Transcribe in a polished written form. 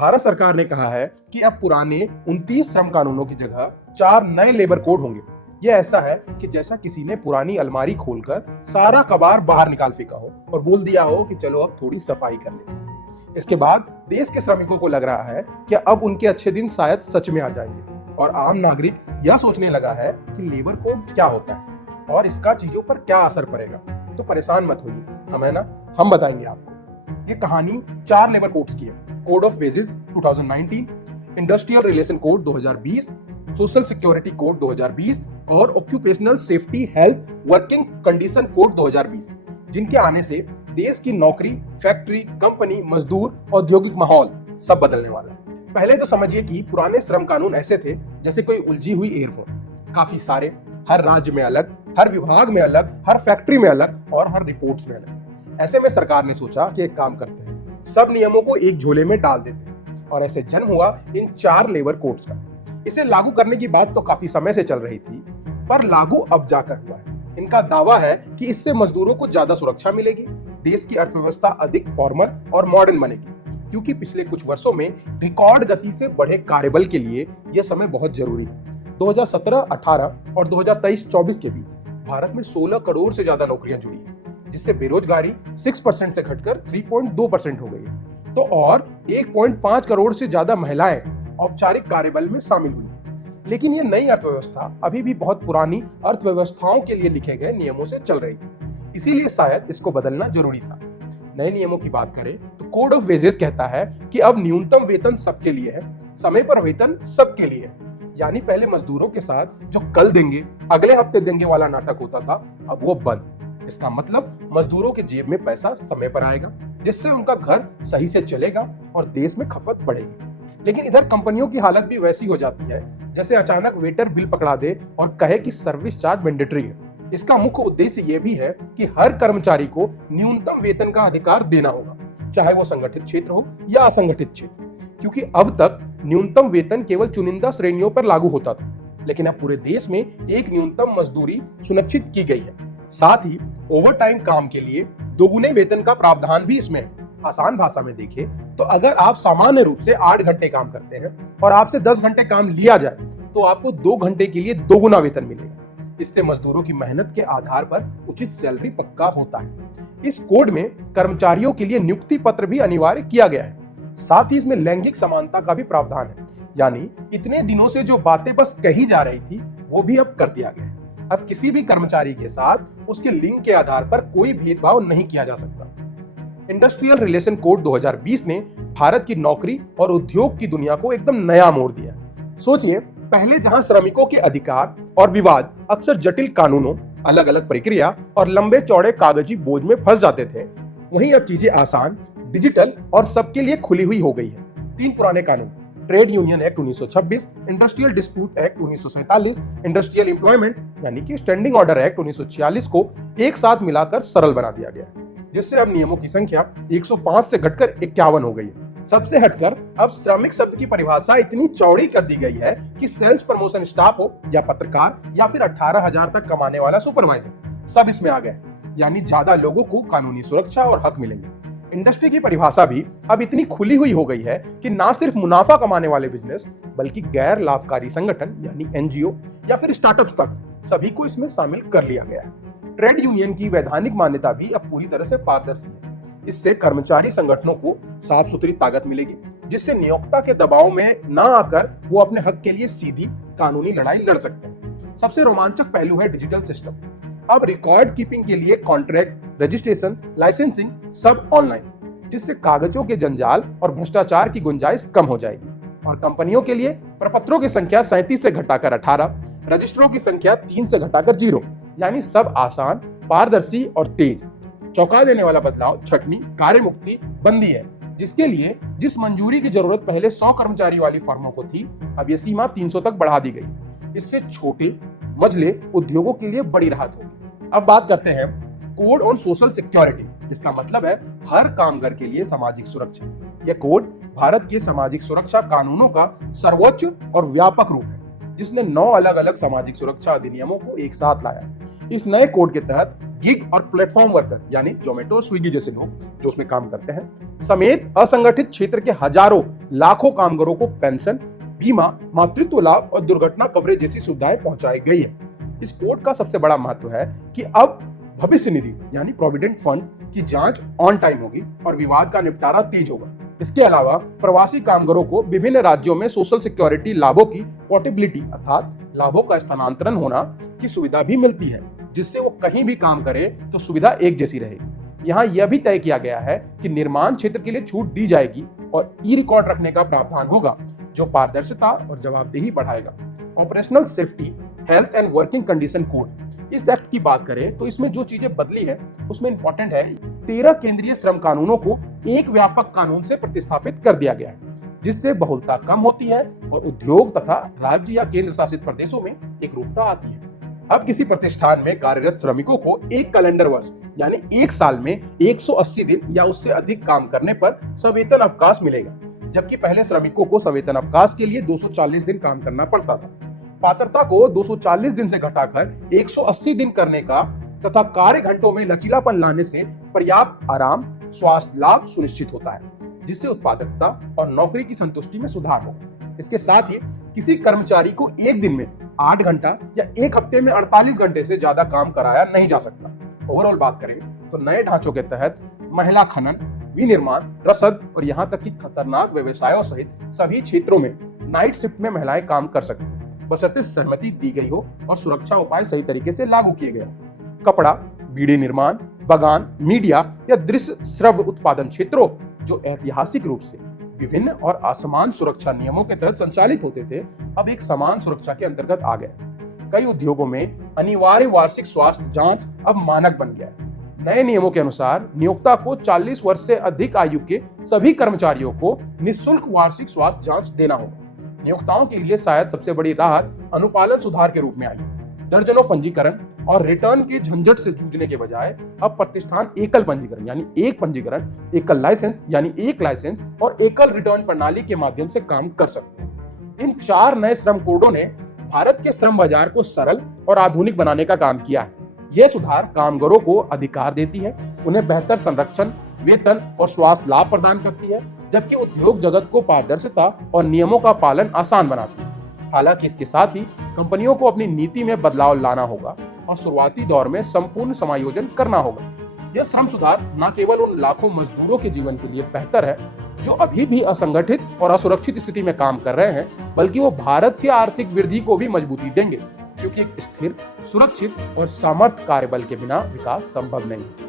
भारत सरकार ने कहा है कि अब पुराने 29 श्रम कानूनों की जगह 4 नए लेबर कोड होंगे। यह ऐसा है कि जैसा किसी ने पुरानी अलमारी खोलकर सारा कबाड़ बाहर निकाल फेंका हो और बोल दिया हो कि चलो अब थोड़ी सफाई कर लेते हैं। इसके बाद देश के श्रमिकों को लग रहा है कि अब उनके अच्छे दिन शायद सच में आ जाएंगे और आम नागरिक यह सोचने लगा है कि लेबर कोड क्या होता है और इसका चीजों पर क्या असर पड़ेगा। तो परेशान मत होइए, हम बताएंगे आपको। ये कहानी 4 लेबर कोड्स की है। Code of wages 2019, industrial relation code 2020, social security code 2020 और occupational safety health working condition code 2020, जिनके आने से देश की नौकरी, फैक्ट्री, कंपनी, मजदूर, औद्योगिक माहौल सब बदलने वाला है। पहले तो समझिए कि पुराने श्रम कानून ऐसे थे जैसे कोई उलझी हुई एयरफोन, काफी सारे, हर राज्य में अलग, हर विभाग में अलग, हर फैक्ट्री में अलग और हर रिपोर्ट्स में अलग। ऐसे में सरकार ने सोचा कि एक काम करते हैं, सब नियमों को एक झोले में डाल देते हैं और ऐसे जन्म हुआ इन 4 लेबर कोड्स का। इसे लागू करने की बात तो काफी समय से चल रही थी, पर लागू अब जाकर हुआ है। इनका दावा है कि इससे मजदूरों को ज्यादा सुरक्षा मिलेगी, देश की अर्थव्यवस्था अधिक फॉर्मल और मॉडर्न बनेगी, क्योंकि पिछले कुछ वर्षों में रिकॉर्ड गति से बढ़े कार्यबल के लिए यह समय बहुत जरूरी है। 2017-18 और 2023-24 के बीच भारत में 16 करोड़ से ज्यादा नौकरियां जुड़ी हैं, जिससे बेरोजगारी 6% से घटकर 3.2% हो गई है। तो और 1.5 करोड़ से ज्यादा महिलाएं औपचारिक कार्यबल में शामिल हुई। लेकिन ये नई अर्थव्यवस्था अभी भी बहुत पुरानी अर्थव्यवस्थाओं के लिए लिखे गए नियमों से चल रही थी, इसीलिए शायद इसको बदलना जरूरी था। नए नियमों की बात करें तो कोड ऑफ वेजेस कहता है कि अब न्यूनतम वेतन सबके लिए है, समय पर वेतन सबके लिए है। यानी पहले मजदूरों के साथ जो कल देंगे अगले हफ्ते देंगे वाला नाटक होता था, अब वो बंद। इसका मतलब मजदूरों के जेब में पैसा समय पर आएगा, जिससे उनका घर सही से चलेगा और देश में खपत बढ़ेगी। लेकिन इधर कंपनियों की हालत भी वैसी हो जाती है जैसे अचानक वेटर बिल पकड़ा दे और कहे कि सर्विस चार्ज मैंडेटरी है। इसका मुख्य उद्देश्य यह भी है कि हर कर्मचारी को न्यूनतम वेतन का अधिकार देना होगा, चाहे वो संगठित क्षेत्र हो या असंगठित क्षेत्र, क्योंकि अब तक न्यूनतम वेतन केवल चुनिंदा श्रेणियों पर लागू होता था, लेकिन अब पूरे देश में एक न्यूनतम मजदूरी सुनिश्चित की गई है। साथ ही ओवर टाइम काम के लिए दोगुने वेतन का प्रावधान भी इसमें है। आसान भाषा में देखें तो अगर आप सामान्य रूप से 8 घंटे काम करते हैं और आपसे 10 घंटे काम लिया जाए तो आपको 2 घंटे के लिए दोगुना वेतन मिलेगा। इससे मजदूरों की मेहनत के आधार पर उचित सैलरी पक्का होता है। इस कोड में कर्मचारियों के लिए नियुक्ति पत्र भी अनिवार्य किया गया है। साथ ही इसमें लैंगिक समानता का भी प्रावधान है, यानी इतने दिनों से जो बातें बस कही जा रही थी वो भी अब कर दिया गया है। अब किसी भी कर्मचारी के साथ उसके लिंग के आधार पर कोई भेदभाव नहीं किया जा सकता। इंडस्ट्रियल रिलेशन कोड 2020 ने भारत की नौकरी और उद्योग की दुनिया को एकदम नया मोड़ दिया। सोचिए, पहले जहां श्रमिकों के अधिकार और विवाद अक्सर जटिल कानूनों, अलग अलग प्रक्रिया और लंबे चौड़े कागजी बोझ में फंस जाते थे, वहीं अब चीजें आसान, डिजिटल और सबके लिए खुली हुई हो गई है। 3 पुराने कानून, trade union act 1926, industrial dispute act 1947, industrial employment यानी कि स्टैंडिंग ऑर्डर एक्ट 1946 को एक साथ मिलाकर सरल बना दिया गया है, जिससे अब नियमों की संख्या 105 से घटकर 51 हो गई है। सबसे हटकर अब श्रमिक शब्द की परिभाषा इतनी चौड़ी कर दी गई है कि सेल्स प्रमोशन स्टाफ हो या पत्रकार या फिर 18,000 तक कमाने वाला सुपरवाइजर, सब इसमें आ गए। यानी ज्यादा लोगों को कानूनी सुरक्षा और हक मिलेंगे। इंडस्ट्री की परिभाषा भी अब इतनी खुली हुई हो गई है कि ना सिर्फ मुनाफा कमाने वाले बिजनेस बल्कि गैर लाभकारी संगठन यानी एनजीओ या फिर स्टार्टअप्स तक सभी को इसमें शामिल कर लिया गया है। ट्रेड यूनियन की वैधानिक मान्यता भी अब पूरी तरह से पारदर्शी है। इससे कर्मचारी संगठनों को साफ सुथरी ताकत मिलेगी, जिससे नियोक्ता के दबाव में ना आकर वो अपने हक के लिए सीधी कानूनी लड़ाई लड़ सकते हैं। सबसे रोमांचक पहलू है डिजिटल सिस्टम। अब रिकॉर्ड कीपिंग के लिए कॉन्ट्रैक्ट, रजिस्ट्रेशन, लाइसेंसिंग सब ऑनलाइन, जिससे कागजों के जंजाल और भ्रष्टाचार की गुंजाइश कम हो जाएगी। और कंपनियों के लिए प्रपत्रों की संख्या 37 से घटाकर 18, रजिस्टरों की संख्या 3 से घटाकर 0, यानी सब आसान, पारदर्शी और तेज। चौंका देने वाला बदलाव 6वीं कार्य मुक्ति बंदी है, जिसके लिए जिस मंजूरी की जरूरत पहले 100 कर्मचारी वाली फर्मों को थी, अब यह सीमा 300 तक बढ़ा दी गई। इससे छोटे मझले उद्योगों के लिए बड़ी राहत होगी। अब बात करते हैं कोड ऑन सोशल सिक्योरिटी, जिसका मतलब है हर कामगार के लिए सामाजिक सुरक्षा। यह कोड भारत के सामाजिक सुरक्षा कानूनों का सर्वोच्च और व्यापक रूप है, जिसने 9 अलग अलग सामाजिक सुरक्षा अधिनियमों को एक साथ लाया। इस नए कोड के तहत गिग और प्लेटफॉर्म वर्कर यानी जोमेटो स्विगी जैसे लोग जो उसमें काम करते हैं समेत असंगठित क्षेत्र के हजारों लाखों कामगारों को पेंशन, बीमा, मातृत्व लाभ और दुर्घटना कवरेज जैसी सुविधाएं पहुंचाई गई है। इस कोड का सबसे बड़ा महत्व है कि अब भविष्य निधि यानी प्रोविडेंट फंड की जांच ऑन टाइम होगी और विवाद का निपटारा तेज होगा। इसके अलावा प्रवासी कामगारों को विभिन्न राज्यों में सोशल सिक्योरिटी लाभों की पोर्टेबिलिटी अर्थात लाभों का स्थानांतरण होना की सुविधा भी मिलती है, जिससे वो कहीं भी काम करे तो सुविधा एक जैसी रहेगी। यहाँ यह भी तय किया गया है कि निर्माण क्षेत्र के लिए छूट दी जाएगी और ई रिकॉर्ड रखने का प्रावधान होगा जो पारदर्शिता और जवाबदेही बढ़ाएगा। Operational safety, health and working condition code, इस एक्ट की बात करें तो इसमें जो चीजें बदली है उसमें इंपॉर्टेंट है 13 केंद्रीय श्रम कानूनों को एक व्यापक कानून से प्रतिस्थापित कर दिया गया है, जिससे बहुलता कम होती है और उद्योग तथा राज्य या केंद्र शासित प्रदेशों में एक रूपता आती है। अब किसी प्रतिष्ठान में कार्यरत श्रमिकों को एक कैलेंडर वर्ष यानी एक साल में 180 दिन या उससे अधिक काम करने पर सवेतन अवकाश मिलेगा, जबकि पहले श्रमिकों को सवेतन अवकाश के लिए 240 दिन काम करना पड़ता था। पात्रता को 240 दिन से घटाकर 180 दिन करने का तथा कार्य घंटों में लचीलापन लाने से पर्याप्त आराम, स्वास्थ्य लाभ सुनिश्चित होता है, जिससे उत्पादकता और नौकरी की संतुष्टि में सुधार होगा। इसके साथ ही किसी कर्मचारी को एक दिन में 8 घंटा या एक हफ्ते में 48 घंटे से ज्यादा काम कराया नहीं जा सकता। ओवरऑल बात करें तो नए ढांचों के तहत महिला खनन, विनिर्माण, रसद और यहाँ तक कि खतरनाक व्यवसायों सहित सभी क्षेत्रों में नाइट शिफ्ट में महिलाएं काम कर सकती हैं, बशर्ते सहमति दी गई हो और सुरक्षा उपाय सही तरीके से लागू किए गए। कपड़ा, बीड़ी निर्माण, बगान, मीडिया या दृश्य श्रव्य उत्पादन क्षेत्रों जो ऐतिहासिक रूप से विभिन्न और असमान सुरक्षा नियमों के तहत संचालित होते थे, अब एक समान सुरक्षा के अंतर्गत आ गए। कई उद्योगों में अनिवार्य वार्षिक स्वास्थ्य जांच अब मानक बन गया है। नए नियमों के अनुसार नियोक्ता को 40 वर्ष से अधिक आयु के सभी कर्मचारियों को निःशुल्क वार्षिक स्वास्थ्य जांच देना होगा। नियोक्ताओं के लिए शायद सबसे बड़ी राहत अनुपालन सुधार के रूप में आई। दर्जनों पंजीकरण और रिटर्न के झंझट से जूझने के बजाय अब प्रतिष्ठान एकल पंजीकरण यानी एक पंजीकरण, एकल लाइसेंस यानी एक लाइसेंस और एकल रिटर्न प्रणाली के माध्यम से काम कर सकते हैं। इन 4 नए श्रम कोडों ने भारत के श्रम बाजार को सरल और आधुनिक बनाने का काम किया है। यह सुधार कामगारों को अधिकार देती है, उन्हें बेहतर संरक्षण, वेतन और स्वास्थ्य लाभ प्रदान करती है, जबकि उद्योग जगत को पारदर्शिता और नियमों का पालन आसान बनाती है। हालांकि इसके साथ ही कंपनियों को अपनी नीति में बदलाव लाना होगा और शुरुआती दौर में संपूर्ण समायोजन करना होगा। यह श्रम सुधार न केवल उन लाखों मजदूरों के जीवन के लिए बेहतर है जो अभी भी असंगठित और असुरक्षित स्थिति में काम कर रहे हैं, बल्कि वो भारत की आर्थिक वृद्धि को भी मजबूती देंगे, क्योंकि एक स्थिर, सुरक्षित और समर्थ कार्यबल के बिना विकास संभव नहीं है।